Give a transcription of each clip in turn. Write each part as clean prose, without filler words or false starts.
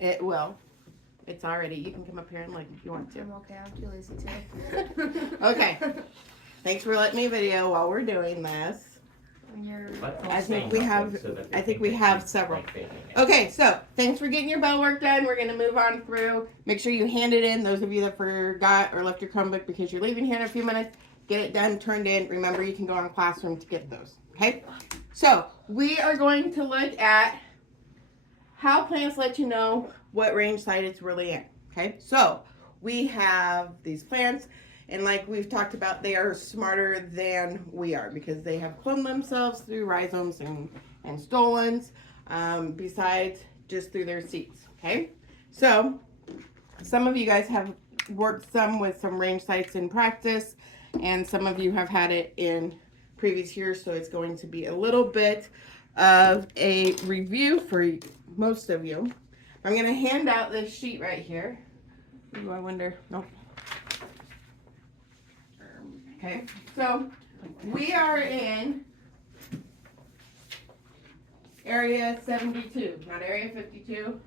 It will. It's already. You can come up here and look if you want to. I'm okay. I'm too lazy to. Okay. Thanks for letting me video while we're doing this. I think we have. I think we have several. Okay, so thanks for getting your bell work done. We're gonna move on through. Make sure you hand it in. Those of you that forgot or left your Chromebook because you're leaving here in a few minutes, get it done, turned in. Remember, you can go on Classroom to get those. Okay. So we are going to look at how plants let you know what range site it's really in. Okay. So we have these plants. And like we've talked about, they are smarter than we are because they have cloned themselves through rhizomes and stolons, besides just through their seeds. Okay, so some of you guys have worked some with some range sites in practice, and some of you have had it in previous years, so it's going to be a little bit of a review for most of you. I'm going to hand out this sheet right here. Ooh, I wonder, nope. Okay, so we are in area 72, not area 52,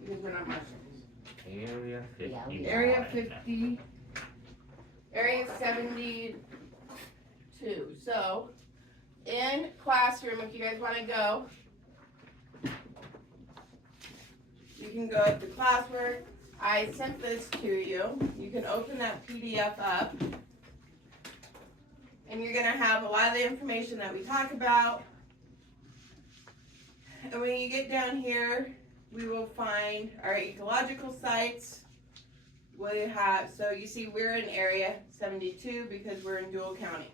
because we're not mushrooms. Area 50. Area 50, area 72. So, in Classroom, if you guys want to go, you can go up to classwork. I sent this to you. You can open that PDF up. And you're going to have a lot of the information that we talk about. And when you get down here, we will find our ecological sites. We have, so you see we're in area 72 because we're in Dual County.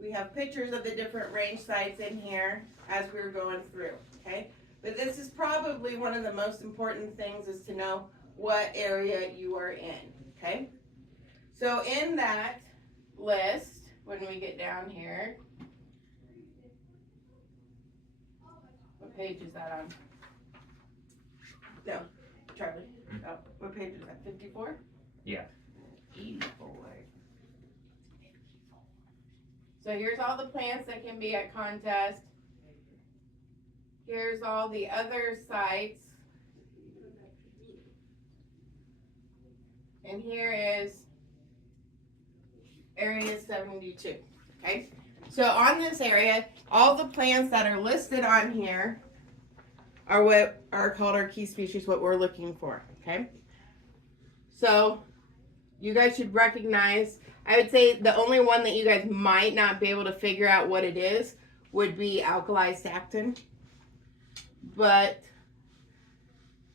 We have pictures of the different range sites in here as we're going through, okay? But this is probably one of the most important things is to know what area you are in, okay? So in that list, when we get down here, what page is that on? No, Charlie. Oh, what page is that? 54? Yeah. 84. So here's all the plants that can be at contest. Here's all the other sites. And here is area 72, okay? So on this area, all the plants that are listed on here are what are called our key species, what we're looking for, okay? So you guys should recognize, I would say the only one that you guys might not be able to figure out what it is would be alkali Sacton. But,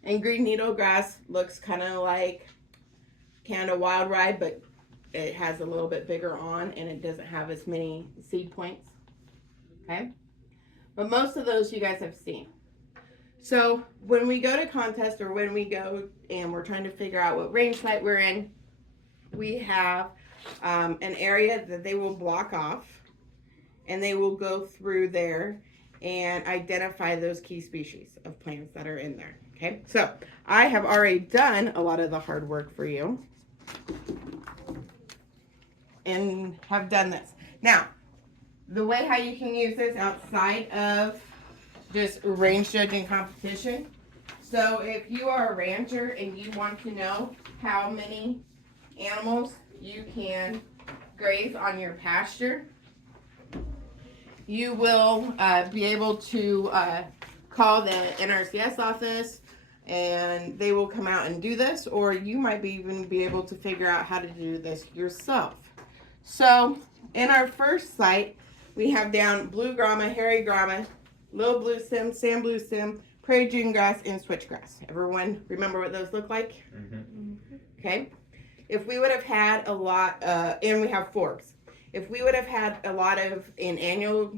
and green needlegrass looks kind of like Canada wild rye, but it has a little bit bigger on and it doesn't have as many seed points, okay? But most of those you guys have seen. So when we go to contest or when we go and we're trying to figure out what range site we're in, we have an area that they will block off and they will go through there and identify those key species of plants that are in there, okay? So I have already done a lot of the hard work for you and have done this. Now, the way how you can use this outside of just range judging competition. So if you are a rancher and you want to know how many animals you can graze on your pasture, you will be able to call the NRCS office and they will come out and do this, or you might even be able to figure out how to do this yourself. So in our first site, we have down blue grama, hairy grama, little blue stem, sand blue stem, prairie June grass, and switchgrass. Everyone remember what those look like? Mm-hmm. Okay. If we would have had a lot, and we have forks. If we would have had a lot of an annual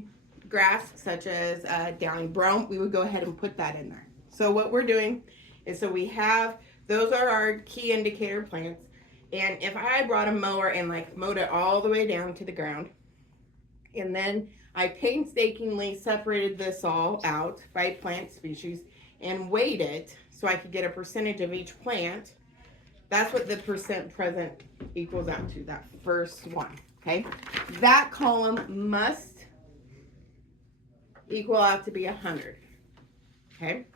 grass, such as downy brome, we would go ahead and put that in there. So what we're doing is, so we have, those are our key indicator plants. And if I brought a mower and like mowed it all the way down to the ground, and then I painstakingly separated this all out by plant species and weighed it so I could get a percentage of each plant, that's what the percent present equals out to, that first one, okay? That column must equal out to be 100. Okay?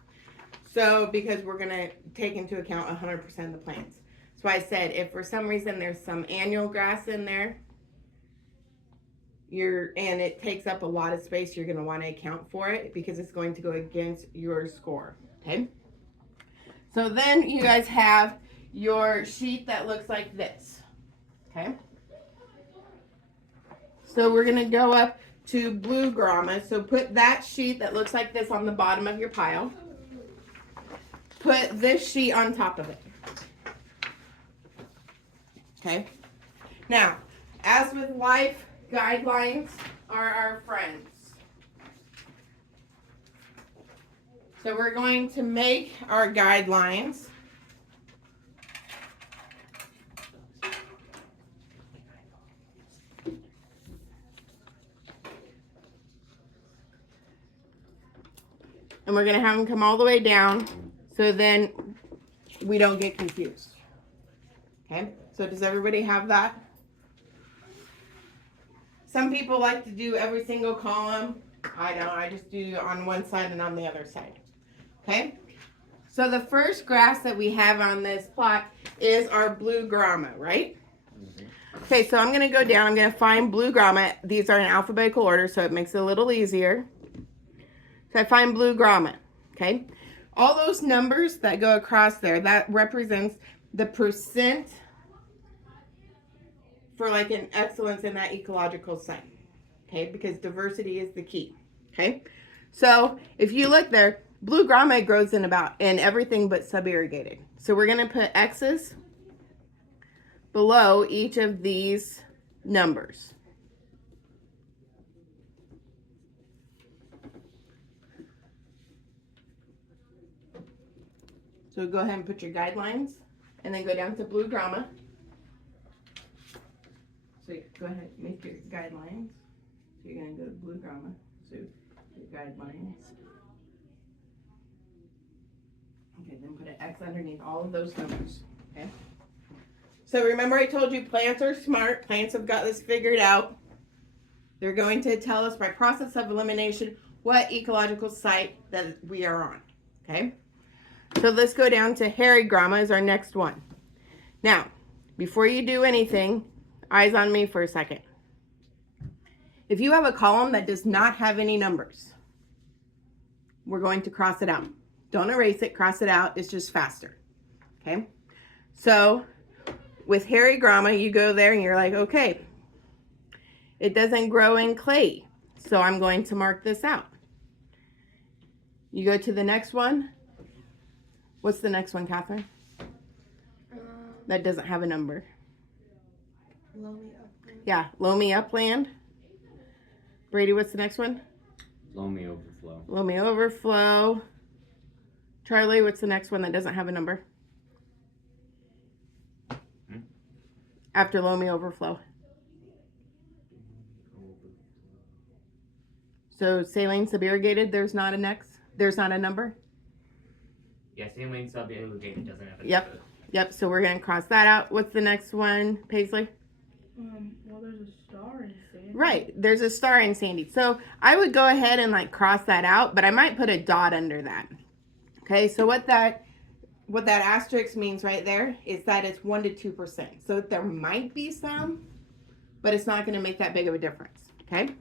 So, because we're going to take into account 100% of the plants. So I said, if for some reason there's some annual grass in there, and it takes up a lot of space, you're going to want to account for it because it's going to go against your score. Okay? So then you guys have your sheet that looks like this. Okay? So we're going to go up to blue grama. So put that sheet that looks like this on the bottom of your pile. Put this sheet on top of it. Okay? Now, as with life, guidelines are our friends. So we're going to make our guidelines. And we're going to have them come all the way down so then we don't get confused. Okay? So does everybody have that? Some people like to do every single column. I don't. I just do on one side and on the other side. Okay? So the first grass that we have on this plot is our blue grama, right? Okay, so I'm going to go down. I'm going to find blue grama. These are in alphabetical order, so it makes it a little easier. So I find blue grama. Okay? All those numbers that go across there, that represents the percent for like an excellence in that ecological site. Okay? Because diversity is the key. Okay? So if you look there, blue grama grows in everything but sub-irrigated. So we're going to put X's below each of these numbers. So go ahead and put your guidelines and then go down to blue grama. So go ahead and make your guidelines. So you're going to go to blue grama. So your guidelines. Okay, then put an X underneath all of those numbers. Okay. So remember I told you plants are smart. Plants have got this figured out. They're going to tell us by process of elimination what ecological site that we are on. Okay. So let's go down to hairy grama is our next one. Now, before you do anything, eyes on me for a second. If you have a column that does not have any numbers, we're going to cross it out. Don't erase it, cross it out. It's just faster. Okay? So with hairy grama, you go there and you're like, okay, it doesn't grow in clay. So I'm going to mark this out. You go to the next one. What's the next one, Catherine? That doesn't have a number. Loamy upland. Yeah, loamy upland. Brady, what's the next one? Loamy overflow. Loamy overflow. Charlie, what's the next one that doesn't have a number? After loamy overflow. So saline sub-irrigated, there's not a next? There's not a number? Yeah, saline sub-irrigated doesn't have a Yep. number. Yep, so we're going to cross that out. What's the next one, Paisley? Well, there's a star in Sandy. Right, there's a star in Sandy. So I would go ahead and like cross that out, but I might put a dot under that. Okay, so what that asterisk means right there is that it's 1 to 2%. So there might be some, but it's not going to make that big of a difference. Okay,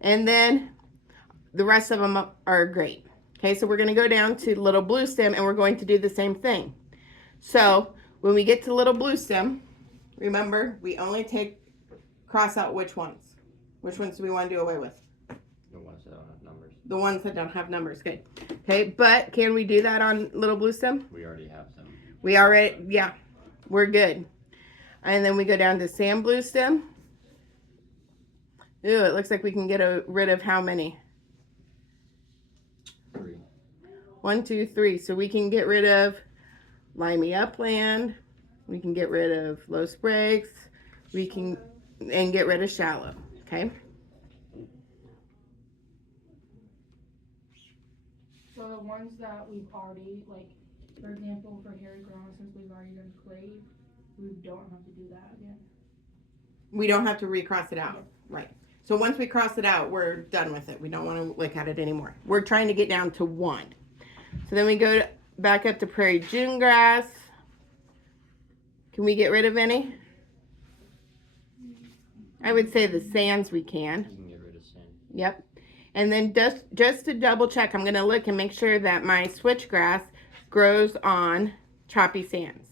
and then the rest of them are great. Okay, so we're going to go down to little blue stem and we're going to do the same thing. So when we get to little blue stem, remember we only cross out which ones? Which ones do we want to do away with? The ones that don't have numbers. The ones that don't have numbers, good. Okay, but can we do that on little blue stem? We already have some. Yeah, we're good. And then we go down to sand blue stem. Ew, it looks like we can get rid of how many? 3. 1, 2, 3. So we can get rid of limey upland. We can get rid of low sprays. And get rid of shallow. Okay. So the ones that we've already, like, for example, for hairy grama, since we've already done clay, we don't have to do that again. We don't have to recross it out. Right. So once we cross it out, we're done with it. We don't want to look at it anymore. We're trying to get down to 1. So then we go back up to prairie June grass. Can we get rid of any? I would say the sands we can. You can get rid of sand. Yep. And then just to double check, I'm going to look and make sure that my switchgrass grows on choppy sands.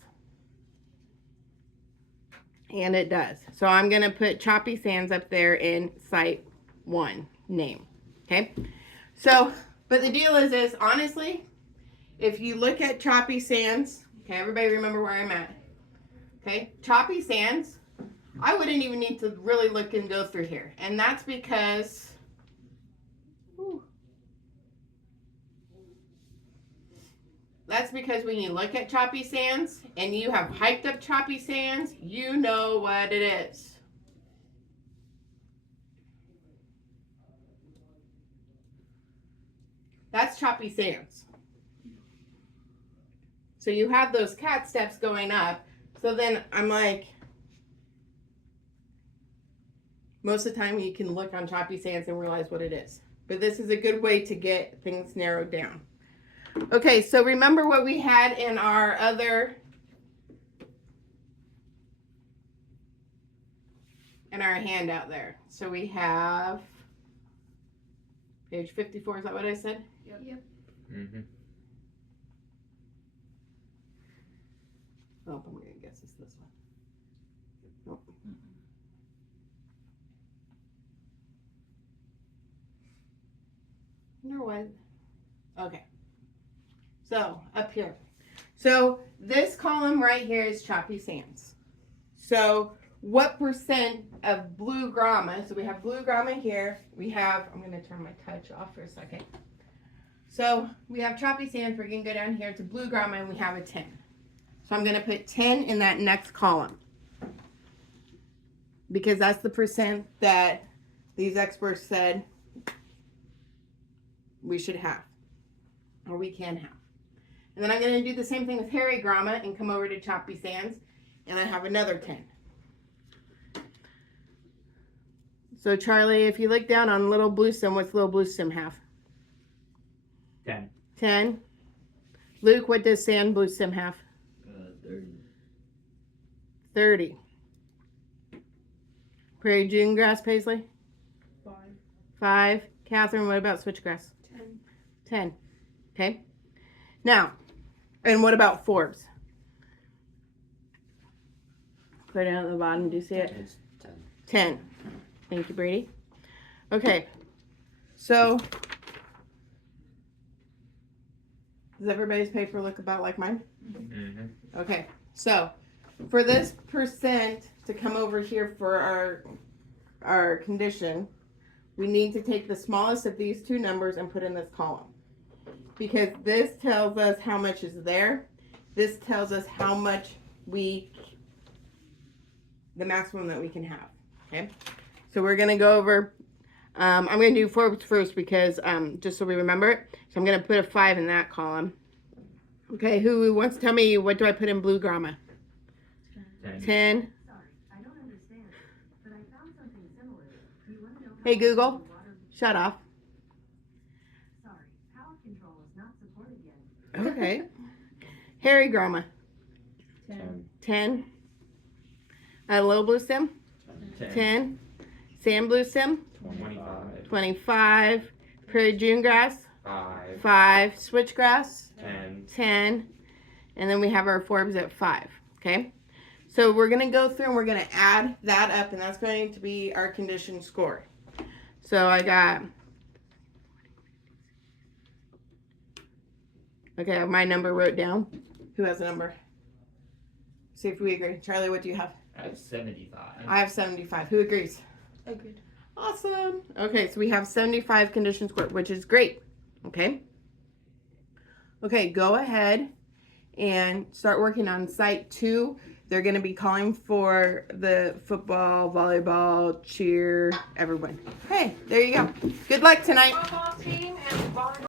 And it does. So I'm going to put choppy sands up there in site 1 name. Okay. So, but the deal is honestly, if you look at choppy sands, okay, everybody remember where I'm at. Okay. Choppy sands, I wouldn't even need to really look and go through here. And that's because, when you look at choppy sands and you have hiked up choppy sands, you know what it is. That's choppy sands. So you have those cat steps going up. So then I'm like, most of the time you can look on choppy sands and realize what it is. But this is a good way to get things narrowed down. Okay, so remember what we had in our other, in our handout there. So we have page 54, is that what I said? Yep. Mm-hmm. Oh, I'm gonna guess it's this one. Nope. You know what? Okay. So up here. So this column right here is choppy sands. So what percent of blue grama? So we have blue grama here. We have, I'm going to turn my touch off for a second. So we have choppy sands. We're going to go down here to blue grama and we have a 10. So I'm going to put 10 in that next column. Because that's the percent that these experts said we should have. Or we can have. And then I'm going to do the same thing with hairy grama and come over to choppy sands. And I have another 10. So Charlie, if you look down on little blue stem, what's little blue stem have? 10. 10. Luke, what does sand blue stem have? 30. 30. Prairie June grass, Paisley? 5. 5. Catherine, what about switchgrass? 10. 10. Okay. Now, and what about forbs? Put it down at the bottom. Do you see it? It's 10. 10. Thank you, Brady. Okay. So, does everybody's paper look about like mine? Mm-hmm. Okay. So, for this percent to come over here for our condition, we need to take the smallest of these two numbers and put in this column. Because this tells us how much is there. This tells us how much the maximum that we can have. Okay. So we're going to go over, I'm going to do forbs first because, just so we remember it. So I'm going to put a 5 in that column. Okay. Who wants to tell me what do I put in blue grama? 10. 10. Sorry, I don't understand, but I found something similar. Do you want to know how Hey, Google. much the water- Shut off. Sorry, power control is not supported yet. Okay. Hairy grama. 10. 10. Little blue stem. 10. Sand blue stem. 25. 25. Prairie June grass. 5. 5. Switchgrass. 10. 10. And then we have our forbs at 5. Okay. So we're going to go through and we're going to add that up, and that's going to be our condition score. So I got, okay, I have my number wrote down. Who has a number? See if we agree. Charlie, what do you have? I have 75. I have 75. Who agrees? Agreed. Awesome. Okay, so we have 75 condition score, which is great. Okay. Okay, go ahead and start working on site 2. They're going to be calling for the football, volleyball, cheer, everyone. Hey, there you go. Good luck tonight. Football team and volleyball.